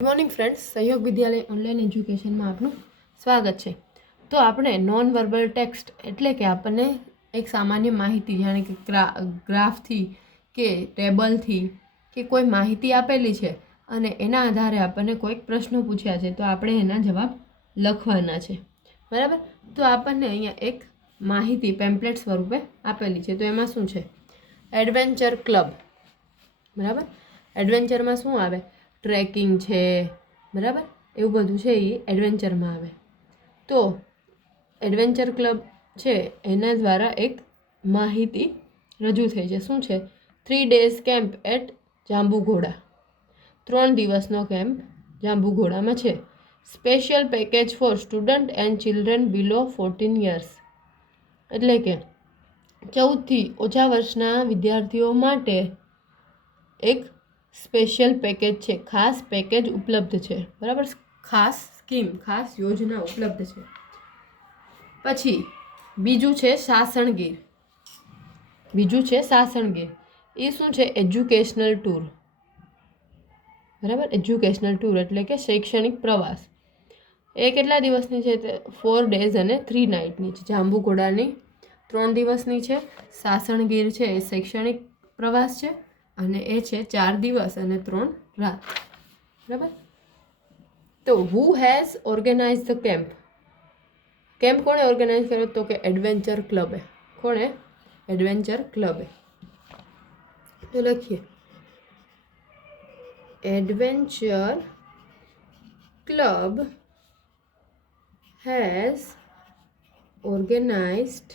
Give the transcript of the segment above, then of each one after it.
Good morning friends, સહયોગ વિદ્યાલય online એજ્યુકેશનમાં આપનું સ્વાગત છે. તો આપણે નોન વર્બલ ટેક્સ્ટ એટલે કે આપણને એક સામાન્ય માહિતી જાણે કે ગ્રાફથી કે ટેબલથી કે કોઈ માહિતી આપેલી છે અને એના આધારે આપણને કોઈક પ્રશ્નો પૂછ્યા છે તો આપણે એના જવાબ લખવાના છે. બરાબર. તો આપણને અહીંયા એક માહિતી પેમ્પલેટ સ્વરૂપે આપેલી છે. તો એમાં શું છે? Adventure club. બરાબર. એડવેન્ચરમાં શું આવે? ટ્રેકિંગ છે, બરાબર, એવું બધું છે એ એડવેન્ચરમાં આવે. તો એડવેન્ચર ક્લબ છે એના દ્વારા એક માહિતી રજૂ થઈ છે. શું છે? 3 days કેમ્પ એટ જાંબુઘોડા. 3 દિવસનો કેમ્પ જાંબુઘોડામાં છે. Special package for student and children below 14 years. એટલે કે 14થી ઓછા વર્ષના વિદ્યાર્થીઓ માટે એક સ્પેશિયલ પેકેજ છે, ખાસ પેકેજ ઉપલબ્ધ છે. બરાબર. ખાસ સ્કીમ, ખાસ યોજના ઉપલબ્ધ છે. પછી બીજું છે સાસણગીર. એ શું છે? Educational tour. બરાબર. એજ્યુકેશનલ ટૂર એટલે કે શૈક્ષણિક પ્રવાસ. એ કેટલા દિવસની છે? 4 days અને 3 nights છે. જાંબુઘોડાની 3 દિવસની છે. સાસણગીર છે એ શૈક્ષણિક પ્રવાસ છે અને એ છે 4 દિવસ અને 3 રાત. બરાબર. તો who has organise the camp? Camp કોણે ઓર્ગેનાઇઝ કર્યો? તો કે એડવેન્ચર ક્લબે. કોણે? એડવેન્ચર ક્લબે. તો લખીએ, adventure club has organised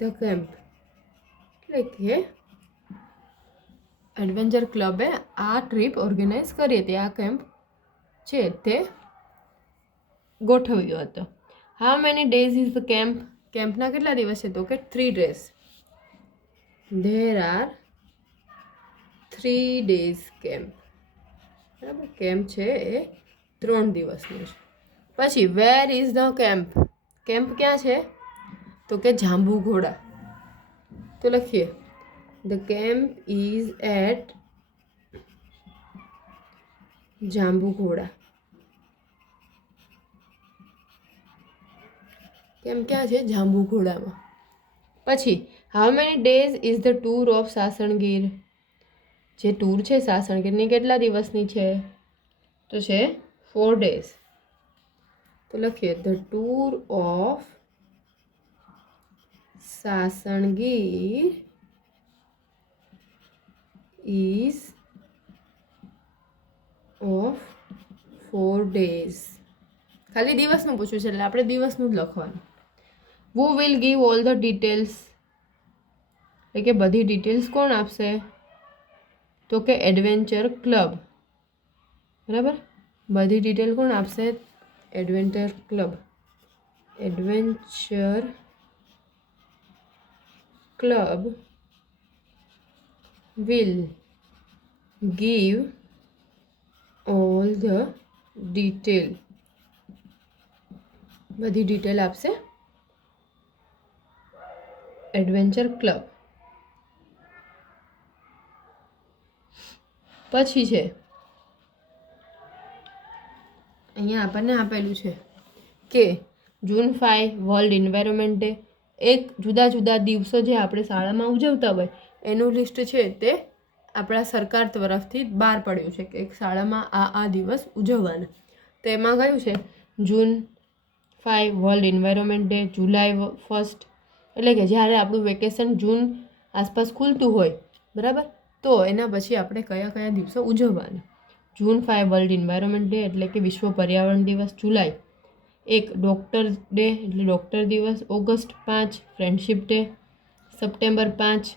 the camp. એટલે કે એડવેન્ચર ક્લબે આ ટ્રીપ ઓર્ગેનાઇઝ કરી હતી, આ કેમ્પ છે તે ગોઠવ્યો હતો. How many days is the camp? કેમ્પના કેટલા દિવસ છે? તો કે 3 days. There are 3 days camp. બરાબર. કેમ્પ છે એ 3 દિવસનો છે. પછી where is the camp? Camp ક્યાં છે? તો કે જાંબુઘોડા. તો લખીએ, the camp is at Jambughoda. કેમ્પ ક્યાં છે? જાંબુઘોડામાં. પછી how many days is the tour of Sasangir? જે ટૂર છે સાસણગીરની કેટલા દિવસની છે? તો છે 4 days. તો લખીએ, the tour of Sasan Gir is of 4 days. ખાલી દિવસનું પૂછ્યું છે એટલે આપણે દિવસનું જ લખવાનું. Who will give all the details? એટલે કે બધી ડિટેલ્સ કોણ આપશે? તો કે એડવેન્ચર ક્લબ. બરાબર. બધી ડિટેલ કોણ આપશે? Adventure club. Adventure club will give all the detail. બધી ડિટેલ આપશે એડવેન્ચર ક્લબ. પછી છે અહીંયા આપણને આપેલું છે કે June 5 વર્લ્ડ એન્વાયરમેન્ટ ડે. એક જુદા જુદા દિવસો જે આપણે શાળામાં ઉજવતા હોય એનું લિસ્ટ છે તે આપણા સરકાર તરફથી બહાર પડ્યું છે કે એક શાળામાં આ દિવસ ઉજવવાના. તો એમાં કયું છે? June 5 world environment day. July 1 એટલે કે જ્યારે આપણું વેકેશન જૂન આસપાસ ખુલતું હોય, બરાબર, તો એના પછી આપણે કયા કયા દિવસો ઉજવવાના. June 5 વર્લ્ડ એન્વાયરમેન્ટ ડે એટલે કે વિશ્વ પર્યાવરણ દિવસ. જુલાઈ 1 ડૉક્ટર ડે એટલે ડૉક્ટર દિવસ. August 5 friendship day. September 5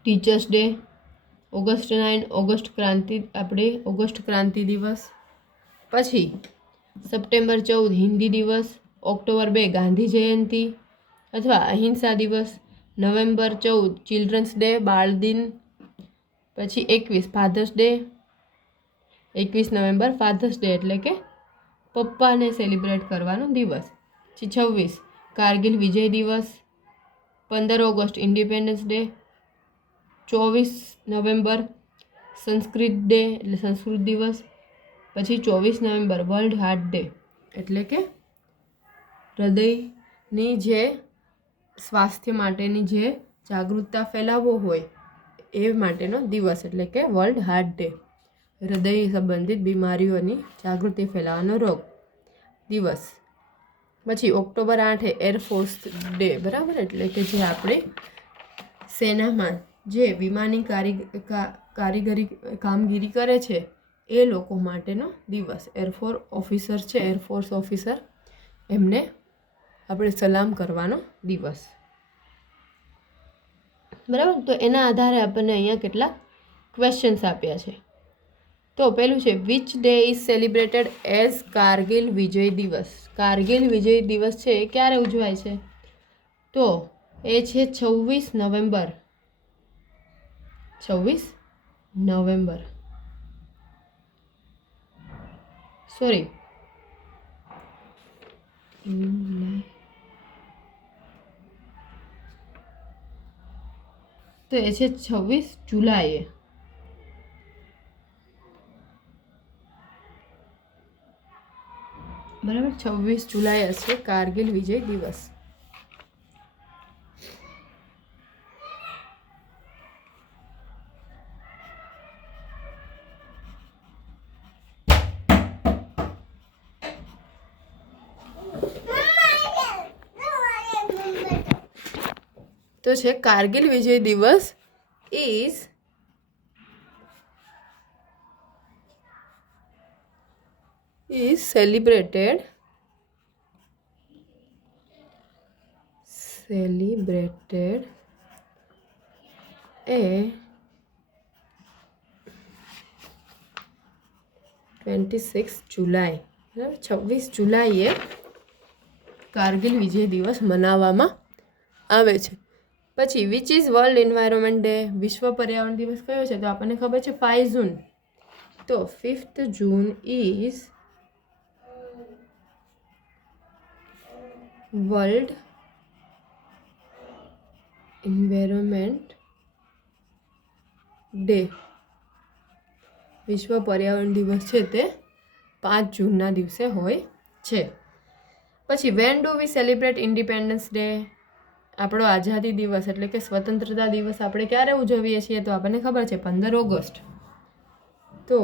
teachers day. August 9 August ક્રાંતિ દિવસ. પછી સપ્ટેમ્બર 14 હિન્દી દિવસ. ઓક્ટોબર 2 ગાંધી જયંતિ અથવા અહિંસા દિવસ. નવેમ્બર 14 ચિલ્ડ્રન્સ ડે બાળ દિન. પછી 21 father's day. 21 November father's day એટલે કે પપ્પાને સેલિબ્રેટ કરવાનો દિવસ. પછી 26 કારગિલ વિજય દિવસ. 15 August independence day. 24 November Sanskrit day એટલે સંસ્કૃત દિવસ. પછી 24 નવેમ્બર વર્લ્ડ હાર્ટ ડે એટલે કે હૃદયની જે સ્વાસ્થ્ય માટેની જે જાગૃતતા ફેલાવવો હોય એ માટેનો દિવસ એટલે કે વર્લ્ડ હાર્ટ ડે, હૃદય સંબંધિત બીમારીઓની જાગૃતિ ફેલાવવાનો રોગ દિવસ. પછી ઓક્ટોબર 8 એરફોર્સ ડે, બરાબર, એટલે કે જે આપણે સેનામાં જે વિમાની કામગીરી કરે છે એ લોકો માટેનો દિવસ. એરફોર્સ ઓફિસર છે, એરફોર્સ ઓફિસર, એમને આપણે સલામ કરવાનો દિવસ, બરાબર. તો એના આધારે આપણને અહીંયા કેટલાક ક્વેશ્ચન્સ આપ્યા છે. તો પહેલું છે which day is celebrated as Kargil Vijay Diwas. Kargil Vijay દિવસ છે એ ક્યારે ઉજવાય છે? તો એ છે 26 નવેમ્બર. 26 નવેમ્બર, સોરી, તો એ છે 26 જુલાઈએ. બરાબર, 26 જુલાઈ હશે કારગિલ વિજય દિવસ. તો છે કારગિલ વિજય દિવસ ઇઝ celebrated a 26 જુલાઈ. બરાબર, 26 જુલાઈએ કારગિલ વિજય દિવસ મનાવવામાં આવે છે. પછી which is world environment day. વિશ્વ પર્યાવરણ દિવસ કયો છે? તો આપણને ખબર છે 5 જૂન. તો 5th June is world environment day. વિશ્વ પર્યાવરણ દિવસ છે તે 5 જૂનના દિવસે હોય છે. પછી when do we celebrate independence day. આપણો આઝાદી દિવસ એટલે કે સ્વતંત્રતા દિવસ આપણે ક્યારે ઉજવીએ છીએ? તો આપણને ખબર છે 15 ઓગસ્ટ. તો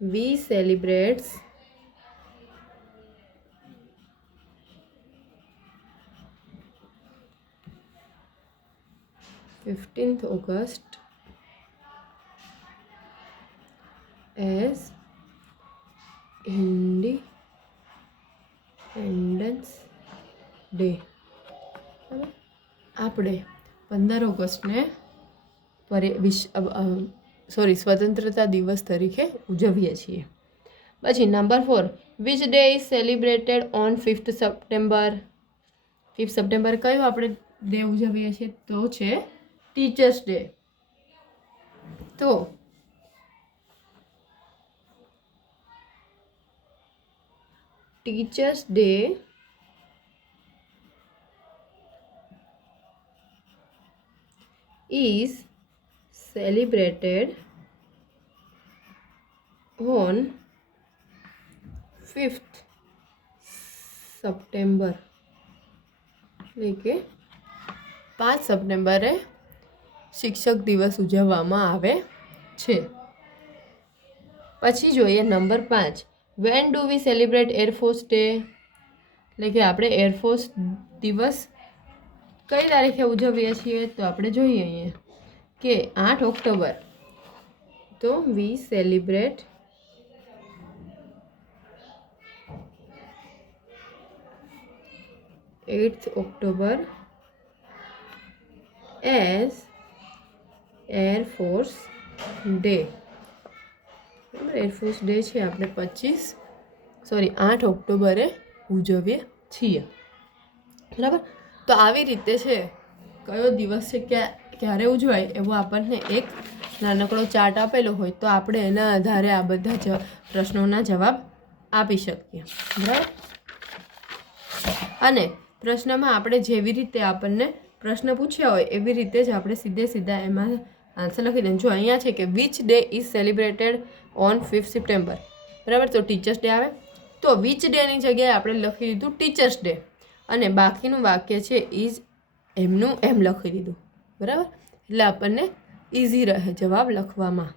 વી સેલિબ્રેટ્સ 15th August as Independence Day. આપણે 15 ઓગસ્ટને સ્વતંત્રતા દિવસ તરીકે ઉજવીએ છીએ. પછી number 4 which day is celebrated on 5th September. 5 September કયો આપણે ડે ઉજવીએ છીએ? તો છે ટીચર્સ ડે. તો teachers day is celebrated on 5th September. એટલે કે 5 સપ્ટેમ્બરે શિક્ષક દિવસ ઉજવવામાં આવે છે. પછી જોઈએ number 5 when do we celebrate air force day. એટલે કે આપણે એરફોર્સ દિવસ કઈ તારીખે ઉજવીએ છીએ? તો આપણે જોઈએ અહીંયા કે 8 ઓક્ટોબર. તો we celebrate 8th October as air force day. બરાબર, એરફોર્સ ડે છે આપણે 8 ઓક્ટોબરે ઉજવીએ છીએ. બરાબર, તો આવી રીતે છે કયો દિવસ છે ક્યારે ઉજવાય એવો આપણને એક નાનકડો ચાર્ટ આપેલો હોય તો આપણે એના આધારે આ બધા પ્રશ્નોના જવાબ આપી શકીએ. બરાબર, અને પ્રશ્નમાં આપણે જેવી રીતે આપણને પ્રશ્ન પૂછ્યા હોય એવી રીતે જ આપણે સીધા એમાં આન્સર લખી દે. જો અહીંયા છે કે which day is celebrated on 5th September, બરાબર. તો ટીચર્સ ડે આવે. તો વિચ ડેની જગ્યાએ આપણે લખી દીધું ટીચર્સ ડે, અને બાકીનું વાક્ય છે ઇઝ એમનું એમ લખી દીધું, બરાબર. એટલે આપણને ઇઝી રહે જવાબ લખવામાં.